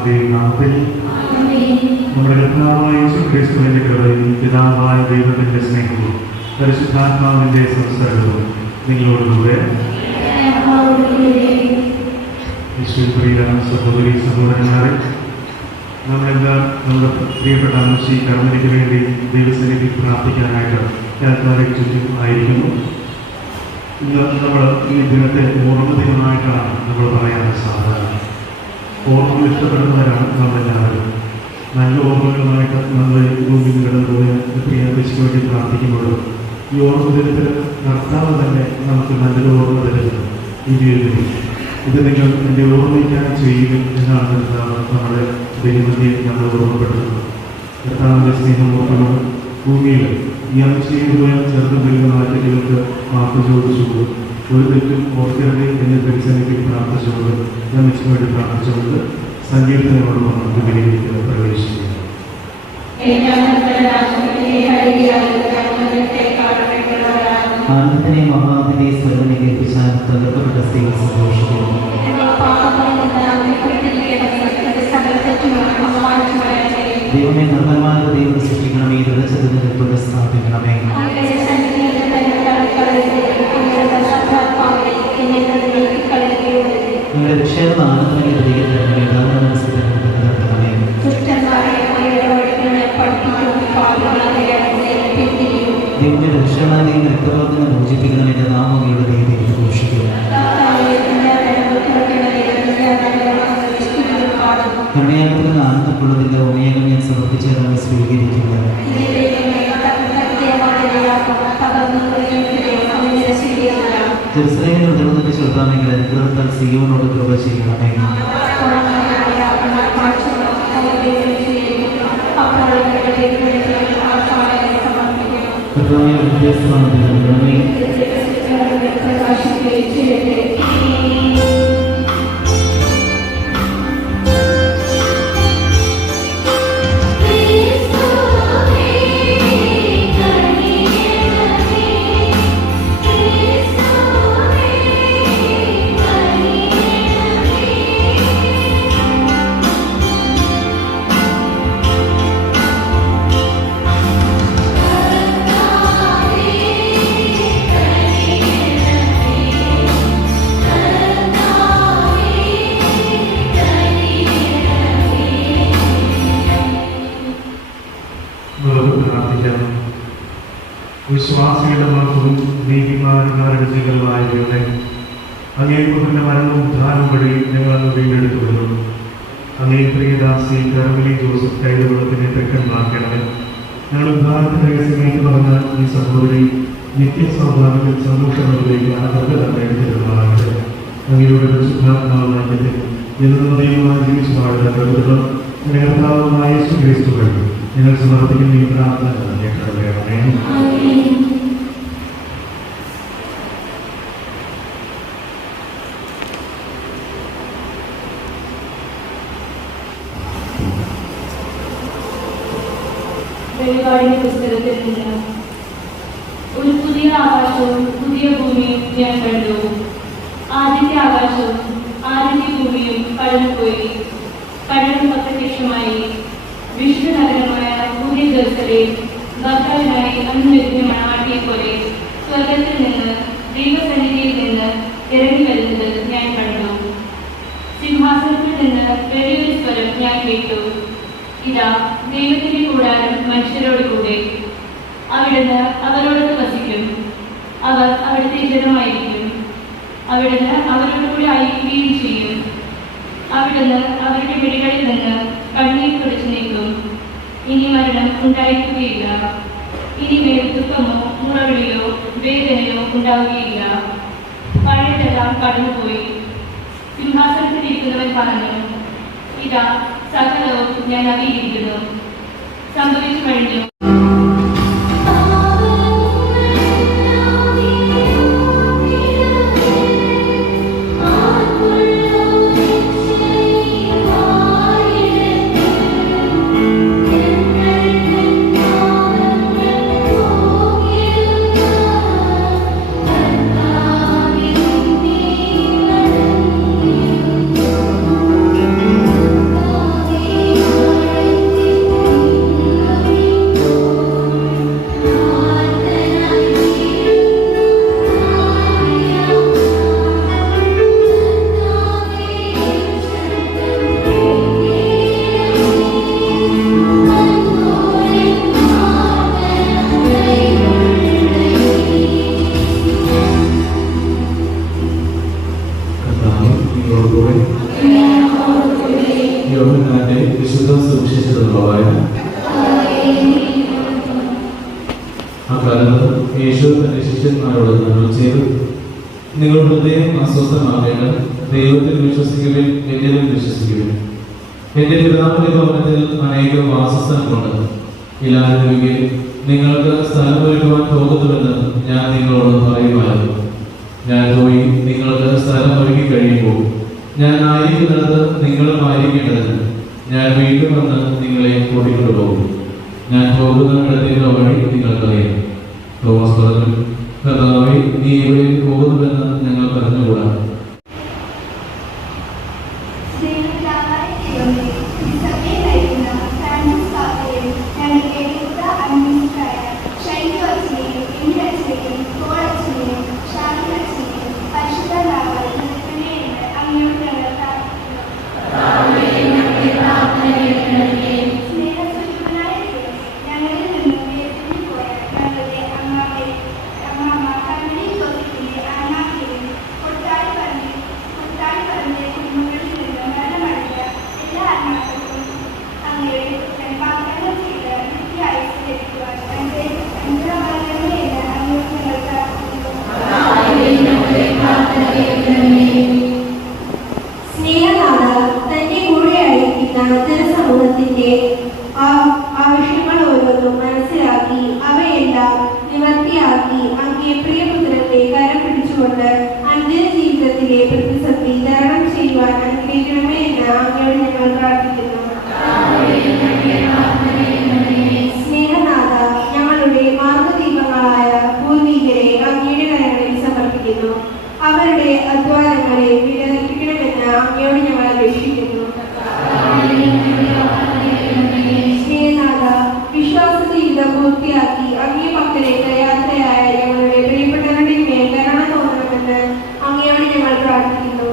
പരിശുദ്ധാത്മാവിന്റെയും നാമത്തിൽ നമ്മുടെ കർത്താവായ യേശുക്രിസ്തുവിന്റെ കൃപയും പിതാവായ ദൈവത്തിന്റെ സ്നേഹവും പരിശുദ്ധാത്മാവിന്റെ സംസർഗവും നിങ്ങളോടുകൂടെ. പ്രിയ സഹോദരി സഹോദരന്മാരെ, നമ്മളെല്ലാം നമ്മുടെ പ്രിയപ്പെട്ട അംശി കർമ്മയ്ക്ക് വേണ്ടി ദൈവസന്നിധി പ്രാർത്ഥിക്കാനായിട്ട് ആൾക്കാർക്ക് ചുറ്റും ആയിരിക്കുന്നു. ഇന്ന് നമ്മൾ ഈ ദിനത്തെ ഓർമ്മ ദിനമായിട്ടാണ് നമ്മൾ പറയാൻ സാധാരണ. ഓർമ്മകൾ ഇഷ്ടപ്പെടുന്നവരാണ് നമ്മളെല്ലാവരും. നല്ല ഓർമ്മകളുമായിട്ട് നമ്മൾ ഭൂമിയിൽ കിടന്നുപോയ പ്രിയതയ്ക്ക് വേണ്ടി പ്രാർത്ഥിക്കുമ്പോഴും ഈ ഓർമ്മ ദിനത്തിൽ കർത്താവ് തന്നെ നമുക്ക് നല്ലൊരു ഓർമ്മ തരുന്നു. ഈ ജീവിതത്തിൽ ഇത് നിങ്ങൾ എൻ്റെ ഓർമ്മയ്ക്കായി ചെയ്യുക എന്നാണ് കർത്താവ് നമ്മുടെ ദൈവത്തെ നമ്മൾ ഓർമ്മപ്പെടുത്തുന്നത്. കർത്താവിൻ്റെ സ്നേഹം ഓർക്കുന്നത് ഭൂമിയിൽ ഇയാൾ ചെയ്തു പോയ ചെറുതും വലുതുമായ തെറ്റുകൾക്ക് മാപ്പ് ചോദിച്ചുകൊണ്ട് ഒരു തെറ്റും ഓർക്കരുത് എന്ന് പരിസരത്തിൽ പ്രാർത്ഥിച്ചുകൊണ്ട് ഞാൻ മെച്ചമായിട്ട് പ്രാർത്ഥിച്ചുകൊണ്ട് സങ്കീർത്തനങ്ങളോടൊപ്പം നമുക്ക് വിലയിരുത്തി പ്രവേശിക്കുക. ആനന്ദനെ മഹാദിനെ സ്വരനെ കേൾപ്പിച്ചാൽ തകർക്കപ്പെട്ട സ്ത്രീ സന്തോഷിക്കുന്നു. ദൈവമേ, നിർമ്മലമായ ദൈവം സൃഷ്ടിക്കണമേ, ദുരച്ചതിനെ സ്ഥാപിക്കണമേ. നിങ്ങളുടെ രക്ഷയുടെ ആനന്ദനെ പ്രതികരിക്കണമേ, മനസ്സിലാക്കണമേ. ദൈവമേ, രക്ഷണാദിയും രക്തബോധനെ മോചിപ്പിക്കണമേ, എൻ്റെ നാമങ്ങളുടെ ദൈവത്തെ ഘോഷിക്കുക. കണ്ണയാത്രത്തിൽ ആനന്ദപ്പെടുന്നതിൻ്റെ ഉമയകം ഞാൻ സമർപ്പിച്ചേരാൻ സ്വീകരിക്കുക. ജെറുസലേമിൽ ഉയർന്നിട്ട് ചെറുതാണെങ്കിൽ അനുഗ്രഹത്താൽ സിയോനോട് കൃപ ചെയ്യണമേ. കർത്താവേ, വ്യത്യസ്തമാണ് നൽകണമേ. വിശ്വാസികളുടെ മഹത്വവും നീതിമാന്മാരുടെ ജീവിതമായവയുടെ അങ്ങേക്കുറിന്റെ മരണവും ഉദ്ധാനം വഴി ഞങ്ങൾ അങ്ങ് വീണ്ടെടുത്തു വരുന്നു. അങ്ങേ പ്രിയദാസി കർമ്മലി ജോസഫ് കൈതകുളത്തിനെ പെട്ടെന്നാക്കണമേ. ഞങ്ങൾ ഉദ്ധാനത്തിന്റെ രഹസ്യമായിട്ട് പറഞ്ഞ ഈ സഹോദരി നിത്യസൗഭാഗ്യത്തിൽ സന്തോഷങ്ങളിലേക്ക് അവർക്ക് തന്നെ എടുത്തിരുന്നതാകട്ടെ. അങ്ങയുടെ പരിശുദ്ധാത്മാവാക്യത്തിൽ ജനതയുമായി ജീവിച്ചു പാടുന്ന പ്രകൃതം കർത്താവുമായ യേശുക്രിസ്തു വഴി ഞങ്ങൾ സമർപ്പിക്കുന്ന ഈ പ്രാർത്ഥന കേൾക്കണമേ. വെളിപാടിന്റെ പുസ്തകത്തിൽ നിന്ന് ഒരു പുതിയ ആകാശവും പുതിയ ഭൂമിയും ഞാൻ കണ്ടു. ആദ്യത്തെ ആകാശവും ആദ്യത്തെ ഭൂമിയും കടന്നുപോയി. കടലും അപ്രത്യക്ഷമായി. വിഷ്ണുനഗരമായ പുതിയ ജെറുസലേം ഭർത്താവിനായി അനുനിരുന്ന മണവാട്ടിയെ പോലെ സ്വർഗത്തിൽ നിന്ന് ദൈവസന്നിധിയിൽ നിന്ന് ഇറങ്ങി വരുന്നത് ഞാൻ കണ്ടു. സിംഹാസനത്തിൽ നിന്ന് വലിയൊരു സ്വരം ഞാൻ കേട്ടു. ഇതാ, ദൈവത്തിന്റെ കൂടാരം മനുഷ്യരോട് കൂടെ. അവിടുന്ന് അവരോടൊത്ത് വസിക്കും. അവർ അവിടുത്തെ ജനമായിരിക്കും. അവിടുന്ന് അവരോട് കൂടെ ആയിരിക്കുകയും ചെയ്യും. അവിടുന്ന് അവരുടെ പിടികളിൽ നിന്ന് കണ്ണീർ തുടച്ചു നീക്കും. ഇനി മരണം ഉണ്ടായിരിക്കുകയില്ല. ഇനിമേൽ ദുഃഖമോ മുറവിളിയോ വേദനയോ ഉണ്ടാവുകയില്ല. പഴയതെല്ലാം കടന്നുപോയി. സിംഹാസനത്തിലിരിക്കുന്നവൻ പറഞ്ഞു, ഇതാ, സകലവും ഞാൻ നവീകരിക്കുന്നു. സംഭവിച്ചു കഴിഞ്ഞു. കാലത്ത് യേശു തന്റെ ശിഷ്യന്മാരോട് നമ്മൾ ചെയ്തു, നിങ്ങൾ ഹൃദയം അസ്വസ്ഥമാകേണ്ട, ദൈവത്തിൽ വിശ്വസിക്കുവിൻ, എന്നിലും വിശ്വസിക്കുവിൻ. എന്റെ പിതാവിന്റെ ഭവനത്തിൽ അനേകം വാസസ്ഥലമുണ്ട്. ഇല്ലാതിരിക്കെ നിങ്ങൾക്ക് സ്ഥലമൊരുക്കുവാൻ പോകുന്നുവെന്ന് ഞാൻ നിങ്ങളോട് പറയുമായിരുന്നു. ഞാൻ പോയി നിങ്ങൾക്ക് സ്ഥലം ഒരുക്കി കഴിയുമ്പോൾ ഞാൻ ആയിരിക്കുന്നിടത്ത് നിങ്ങളും ആയിരിക്കേണ്ടതിന് ഞാൻ വീണ്ടും വന്ന് നിങ്ങളെ കൂട്ടിക്കൊണ്ടുപോകും. ഞാൻ പോകുന്ന ഇടത്തേക്കുള്ള വഴി നിങ്ങൾക്കറിയാം. തോമസ് പറഞ്ഞു, കർത്താവേ, നീ എവിടെ പോകുന്നുവെന്ന് ഞങ്ങൾക്ക് അറിഞ്ഞുകൂടാ. ആവശ്യങ്ങൾ ഓരോന്നും മനസ്സിലാക്കി അവയെല്ലാം നിവർത്തിയാക്കി അങ്ങേ പ്രിയപുത്രന്റെ കരം പിടിച്ചുകൊണ്ട് അന്ത്യ ജീവിതത്തിലെ പ്രതിസന്ധി തരണം ചെയ്യുവാൻ അനുഗ്രഹിക്കണമേ എന്ന് അങ്ങയോട് ഞങ്ങൾ പ്രാർത്ഥിക്കുന്നു. സ്നേഹനാഥ, ഞങ്ങളുടെ മാർഗദീപങ്ങളായ പൂർവികരെ അങ്ങയുടെ കരങ്ങളിൽ സമർപ്പിക്കുന്നു. അവരുടെ അധ്വാനങ്ങളെ വിലപിക്കണമെന്ന് അങ്ങയോട് ഞങ്ങൾ അപേക്ഷിക്കുന്നു. വിശ്വാസ ജീവിതം പൂർത്തിയാക്കി അങ്ങേ പക്കലേക്ക് യാത്രയായ ഞങ്ങളുടെ പ്രിയപ്പെട്ടവരുടെ മേൽ കരുണ തോന്നണമെന്ന് അങ്ങയോട് ഞങ്ങൾ പ്രാർത്ഥിക്കുന്നു.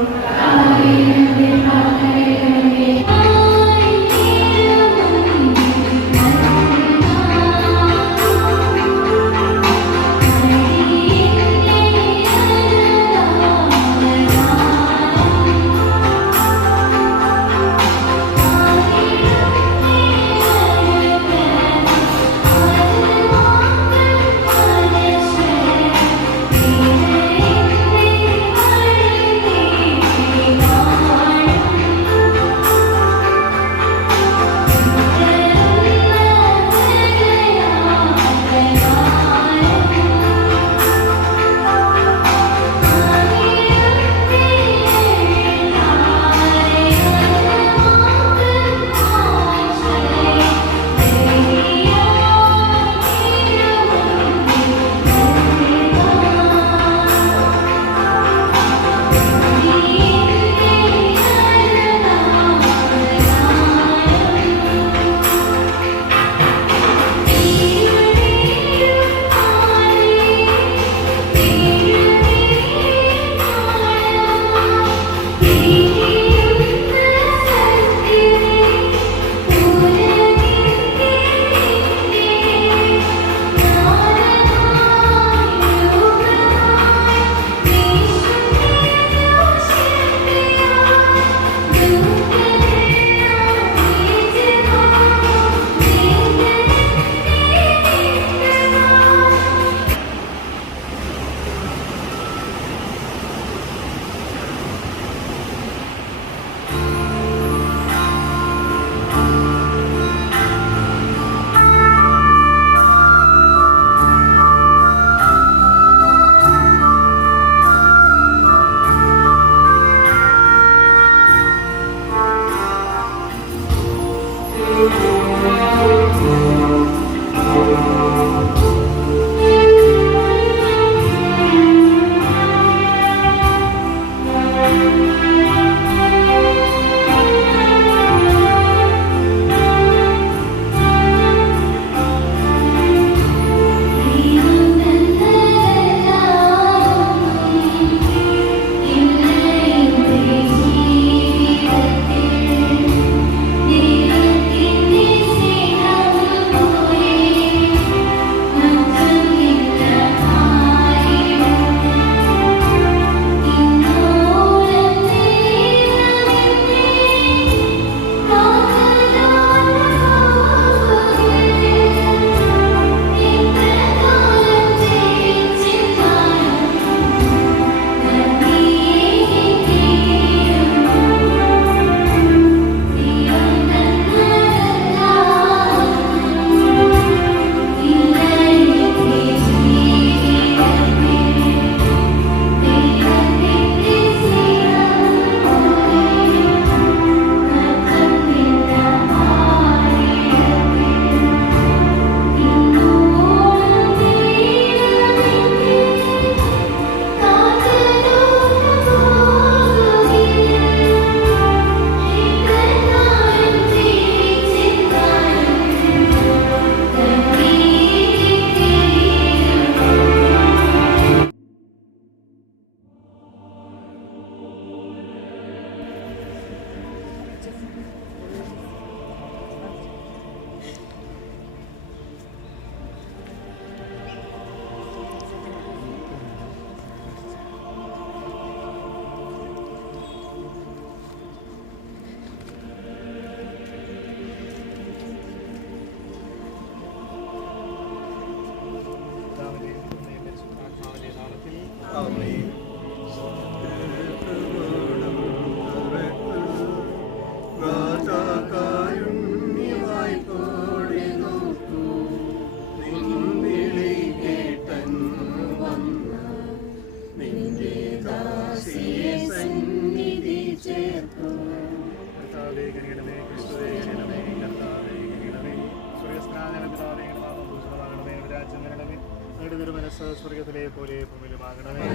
തിരുമനസ് സ്വർഗത്തിലെ പോലെ ഭൂമിയിലുമാകണമേ.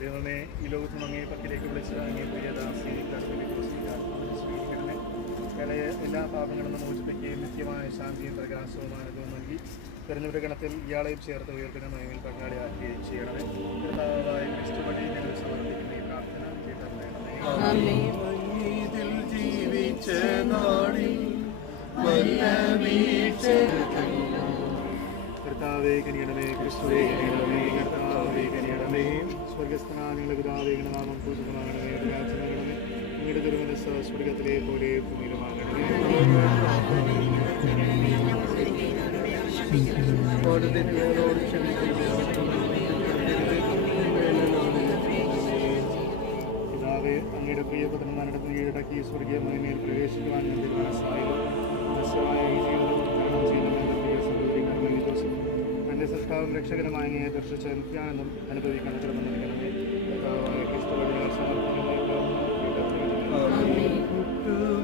ദൈവമേ, ഈ ലോകത്ത് അങ്ങേ പക്കലേക്ക് വിളിച്ചത് അങ്ങേ പ്രിയദാസി സ്വീകരിക്കണമേ. ഞങ്ങളെ എല്ലാ പാപങ്ങളും മോചിപ്പിക്കുകയും നിത്യമായ ശാന്തിയും പ്രകാശവും ആനന്ദവും നൽകി തെരഞ്ഞെടുപ്പ് ഗണത്തിൽ ഇയാളെയും ചേർത്ത് ഉയർത്തണമേ പങ്കാളിയാക്കുകയും ചെയ്യണമേ. കർത്താവായ ക്രിസ്തു വഴി ഞങ്ങൾ സമർപ്പിക്കുന്ന ഈ പ്രാർത്ഥന കേട്ടറിയണമേ. ജീവിച്ച നാളിൽ കർത്താവേ കനിയണമേ, ക്രിസ്തുവേ കനിയണമേ, കർത്താവേ കനിയണമേ. സ്വർഗസ്ഥനായ ഞങ്ങളുടെ പിതാവേ, നാമം പൂജിതമാകണമേ, രാജ്യം നൽകണമേ. അങ്ങയുടെ തിരുമനസ് സ്വർഗത്തിലെ പോലെ ഭൂമിയിലുമാകണമേ. പിതാവേ, അങ്ങയുടെ പ്രിയപുത്രൻ മരണത്തിന് കീഴടക്കി സ്വർഗീയ മഹിമയിൽ പ്രവേശിക്കുവാൻ ഞാൻ തീരുമാനമായത് തന്റെ സൃഷ്ടാവും രക്ഷകരമായ അങ്ങയെ ദർശിച്ച നിത്യാനന്ദം അനുഭവിക്കാൻ കൃപ നൽകണമേ. കർത്താവായ ക്രിസ്തു വഴി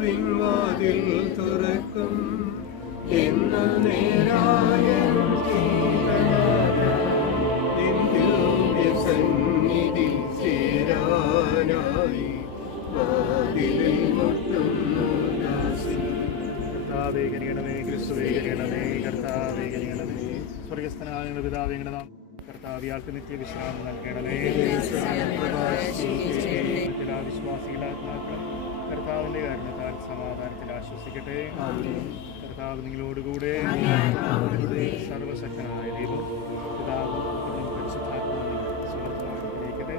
ഞങ്ങൾ വാതിൽ തുറക്കും എന്ന നേരായ സന്നിധി ചേരാനായി വാതിലിൽ മുട്ടുന്നു ദാസൻ. കർത്താവേ കനിയണമേ, ക്രിസ്തുവേ കനിയണമേ, കർത്താവേ കനിയണമേ. സ്വർഗസ്ഥനായ ഞങ്ങളുടെ പിതാവേ, നാം കർത്താവിയാൾക്ക് നിത്യവിശ്രാമം നൽകണമേ. എല്ലാ വിശ്വാസികളുടെ ആത്മാക്കളും കർത്താവിന്റെ കാരണത്താൽ സമാധാനത്തിൽ ആശ്വസിക്കട്ടെ. കർത്താവ് നിങ്ങളോടുകൂടെ. സർവശക്തനായ ദൈവം പിതാവും പരിശുദ്ധാത്മാവും സമർത്ഥമായിരിക്കട്ടെ.